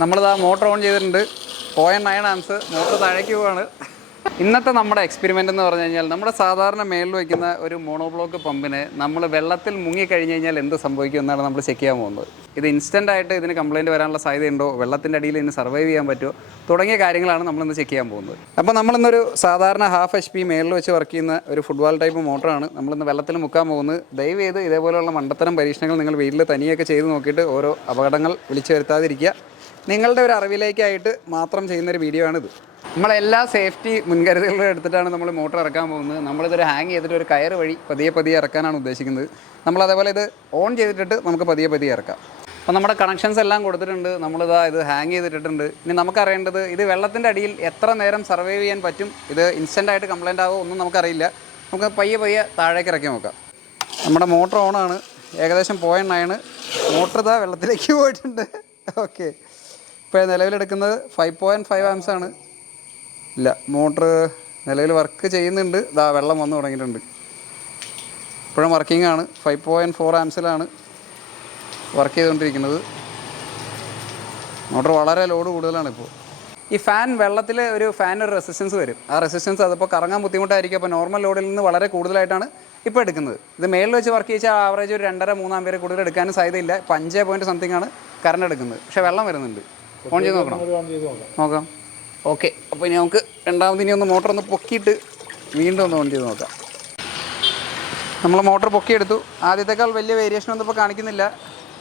നമ്മളിതാ motor on ചെയ്തിട്ടുണ്ട്. Point nine amps motor താഴേക്ക് പോവാണ്. ഇന്നത്തെ നമ്മുടെ എക്സ്പെരിമെന്റ് എന്ന് പറഞ്ഞു കഴിഞ്ഞാൽ നമ്മുടെ സാധാരണ മേളിൽ വയ്ക്കുന്ന ഒരു മോണോബ്ലോക്ക് പമ്പിന് നമ്മൾ വെള്ളത്തിൽ മുങ്ങി കഴിഞ്ഞ് കഴിഞ്ഞാൽ എന്ത് സംഭവിക്കും എന്നാണ് നമ്മൾ ചെക്ക് ചെയ്യാൻ പോകുന്നത്. ഇത് ഇൻസ്റ്റന്റ് ആയിട്ട് ഇതിന് കംപ്ലയിന്റ് വരാനുള്ള സാധ്യതയുണ്ടോ? വെള്ളത്തിന്റെ അടിയിൽ ഇതിന് സർവൈവ് ചെയ്യാൻ പറ്റുമോ? തുടങ്ങിയ കാര്യങ്ങളാണ് നമ്മളിന്ന് ചെക്ക് ചെയ്യാൻ പോകുന്നത്. അപ്പോൾ നമ്മളിന്നൊരു സാധാരണ ഹാഫ് എച്ച് പി മേളിൽ വെച്ച് വർക്ക് ചെയ്യുന്ന ഒരു ഫുട്ബോൾ ടൈപ്പ് മോട്ടറാണ് നമ്മളിന്ന് വെള്ളത്തിൽ മുക്കാൻ പോകുന്നത്. ദയവ് ചെയ്ത് ഇതേപോലെയുള്ള മണ്ടത്തരം പരീക്ഷണങ്ങൾ നിങ്ങൾ വീട്ടിൽ തനിയൊക്കെ ചെയ്ത് നോക്കിയിട്ട് ഓരോ അപകടങ്ങൾ വിളിച്ചു വരുത്താതിരിക്കുക. നിങ്ങളുടെ ഒരു അറിവിലേക്കായിട്ട് മാത്രം ചെയ്യുന്ന ഒരു വീഡിയോ ആണിത് നമ്മളെല്ലാ സേഫ്റ്റി മുൻകരുതലുകളും എടുത്തിട്ടാണ് നമ്മൾ മോട്ടർ ഇറക്കാൻ പോകുന്നത്. നമ്മളിതൊരു ഹാങ് ചെയ്തിട്ട് ഒരു കയർ വഴി പതിയെ പതിയെ ഇറക്കാനാണ് ഉദ്ദേശിക്കുന്നത്. നമ്മൾ അതേപോലെ ഇത് ഓൺ ചെയ്തിട്ടിട്ട് നമുക്ക് പതിയെ പതിയെ ഇറക്കാം. അപ്പോൾ നമ്മുടെ കണക്ഷൻസ് എല്ലാം കൊടുത്തിട്ടുണ്ട്. നമ്മളിതാ ഇത് ഹാങ് ചെയ്തിട്ടിട്ടുണ്ട്. ഇനി നമുക്കറിയേണ്ടത് ഇത് വെള്ളത്തിന്റെ അടിയിൽ എത്ര നേരം സർവൈവ് ചെയ്യാൻ പറ്റും? ഇത് ഇൻസ്റ്റന്റ് ആയിട്ട് കംപ്ലൈന്റ് ആകുമോ ഒന്നും നമുക്കറിയില്ല. നമുക്ക് പയ്യെ പയ്യെ താഴേക്ക് ഇറക്കി നോക്കാം. നമ്മുടെ മോട്ടർ ഓണാണ് ഏകദേശം നയണ് മോട്ടർ ഇതാ വെള്ളത്തിലേക്ക് പോയിട്ടുണ്ട്. ഓക്കെ ഇപ്പോൾ നിലവിലെടുക്കുന്നത് ഫൈവ് പോയിന്റ് ഫൈവ് ആംസ് ആണ്. ഇല്ല മോട്ടർ നിലവിൽ വർക്ക് ചെയ്യുന്നുണ്ട്. ഇതാ വെള്ളം വന്നു തുടങ്ങിയിട്ടുണ്ട്. ഇപ്പോഴും വർക്കിംഗ് ആണ്. ഫൈവ് പോയിന്റ് ഫോർ ആംസിലാണ് വർക്ക് ചെയ്തുകൊണ്ടിരിക്കുന്നത്. മോട്ടർ വളരെ ലോഡ് കൂടുതലാണ് ഇപ്പോൾ. ഈ ഫാൻ വെള്ളത്തിൽ ഒരു ഫാൻ ഒരു റെസിസ്റ്റൻസ് വരും. ആ റെസിസ്റ്റൻസ് അതിപ്പോൾ കറങ്ങാൻ ബുദ്ധിമുട്ടായിരിക്കും. അപ്പോൾ നോർമൽ ലോഡിൽ നിന്ന് വളരെ കൂടുതലായിട്ടാണ് ഇപ്പോൾ എടുക്കുന്നത്. ഇത് മേളിൽ വെച്ച് വർക്ക് ചെയ്ച്ചാൽ ആവറേജ് ഒരു രണ്ടര മൂന്നാം പേര് കൂടുതൽ എടുക്കാനും സാധ്യതയില്ല. ഇപ്പോൾ അഞ്ച് പോയിന്റ് സംതിങ് ആണ് കറണ്ട് എടുക്കുന്നത്. പക്ഷേ വെള്ളം വരുന്നുണ്ട്. ഓൺ ചെയ്ത് നോക്കണം? നോക്കാം. ഓക്കെ. അപ്പോൾ ഇനി നമുക്ക് രണ്ടാമത് ഇനി ഒന്ന് മോട്ടർ ഒന്ന് പൊക്കിയിട്ട് വീണ്ടും ഒന്ന് ഓൺ ചെയ്ത് നോക്കാം. നമ്മൾ മോട്ടർ പൊക്കിയെടുത്തു. ആദ്യത്തേക്കാൾ വലിയ വേരിയേഷൻ ഒന്നും ഇപ്പോൾ കാണിക്കുന്നില്ല.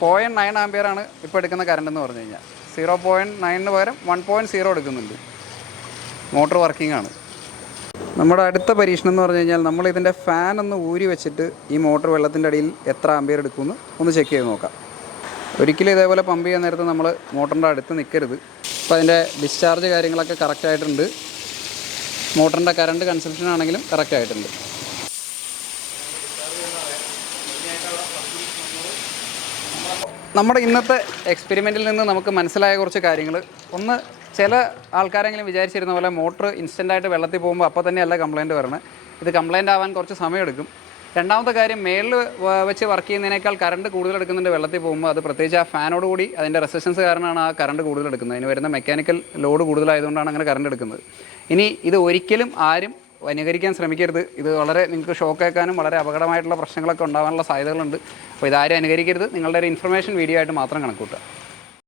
പോയിന്റ് നയൻ ആണ് ഇപ്പോൾ എടുക്കുന്ന കറണ്ട് എന്ന് പറഞ്ഞു കഴിഞ്ഞാൽ. സീറോ പോയിന്റ് നയനിന് പകരം വൺ പോയിന്റ് സീറോ എടുക്കുന്നുണ്ട്. മോട്ടർ വർക്കിംഗ് ആണ്. നമ്മുടെ അടുത്ത പരീക്ഷണം എന്ന് പറഞ്ഞു കഴിഞ്ഞാൽ നമ്മൾ ഇതിന്റെ ഫാൻ ഒന്ന് ഊരി വെച്ചിട്ട് ഈ മോട്ടർ വെള്ളത്തിന്റെ അടിയിൽ എത്ര ആംപിയർ എടുക്കുമെന്ന് ഒന്ന് ചെക്ക് ചെയ്ത് നോക്കാം. ഒരിക്കലും ഇതേപോലെ പമ്പ് ചെയ്യാൻ നേരത്ത് നമ്മൾ മോട്ടറിന്റെ അടുത്ത് നിൽക്കരുത് അപ്പോൾ അതിന്റെ ഡിസ്ചാർജ് കാര്യങ്ങളൊക്കെ കറക്റ്റ് ആയിട്ടുണ്ട്. മോട്ടറിന്റെ കറണ്ട് കൺസംഷൻ ആണെങ്കിലും കറക്റ്റ് ആയിട്ടുണ്ട്. നമ്മുടെ ഇന്നത്തെ എക്സ്പെരിമെന്റിൽ നിന്ന് നമുക്ക് മനസ്സിലായ കുറച്ച് കാര്യങ്ങൾ ഒന്ന് ചില ആൾക്കാരെങ്കിലും വിചാരിച്ചിരുന്ന പോലെ മോട്ടർ ഇൻസ്റ്റന്റായിട്ട് വെള്ളത്തിൽ പോകുമ്പോൾ അപ്പോൾ തന്നെയല്ല കംപ്ലയിന്റ് വരണത് ഇത് കംപ്ലയിന്റ് ആവാൻ കുറച്ച് സമയമെടുക്കും. രണ്ടാമത്തെ കാര്യം മേളിൽ വെച്ച് വർക്ക് ചെയ്യുന്നതിനേക്കാൾ കറണ്ട് കൂടുതൽ എടുക്കുന്നുണ്ട് വെള്ളത്തിൽ പോകുമ്പോൾ. അത് പ്രത്യേകിച്ച് ആ ഫാനോട് കൂടി അതിന്റെ റെസിസ്റ്റൻസ് കാരണമാണ് ആ കറണ്ട് കൂടുതൽ എടുക്കുന്നത്. അതിന് വരുന്ന മെക്കാനിക്കൽ ലോഡ് കൂടുതലായതുകൊണ്ടാണ് അങ്ങനെ കറണ്ട് എടുക്കുന്നത്. ഇനി ഇത് ഒരിക്കലും ആരും അനുകരിക്കാൻ ശ്രമിക്കരുത്. ഇത് വളരെ നിങ്ങൾക്ക് ഷോക്കേക്കാനും വളരെ അപകടമായിട്ടുള്ള പ്രശ്നങ്ങളൊക്കെ ഉണ്ടാകാനുള്ള സാധ്യതകളുണ്ട്. അപ്പോൾ ഇതാരും അനുകരിക്കരുത്. നിങ്ങളുടെ ഒരു ഇൻഫർമേഷൻ വീഡിയോ ആയിട്ട് മാത്രം കണക്കൂട്ടുക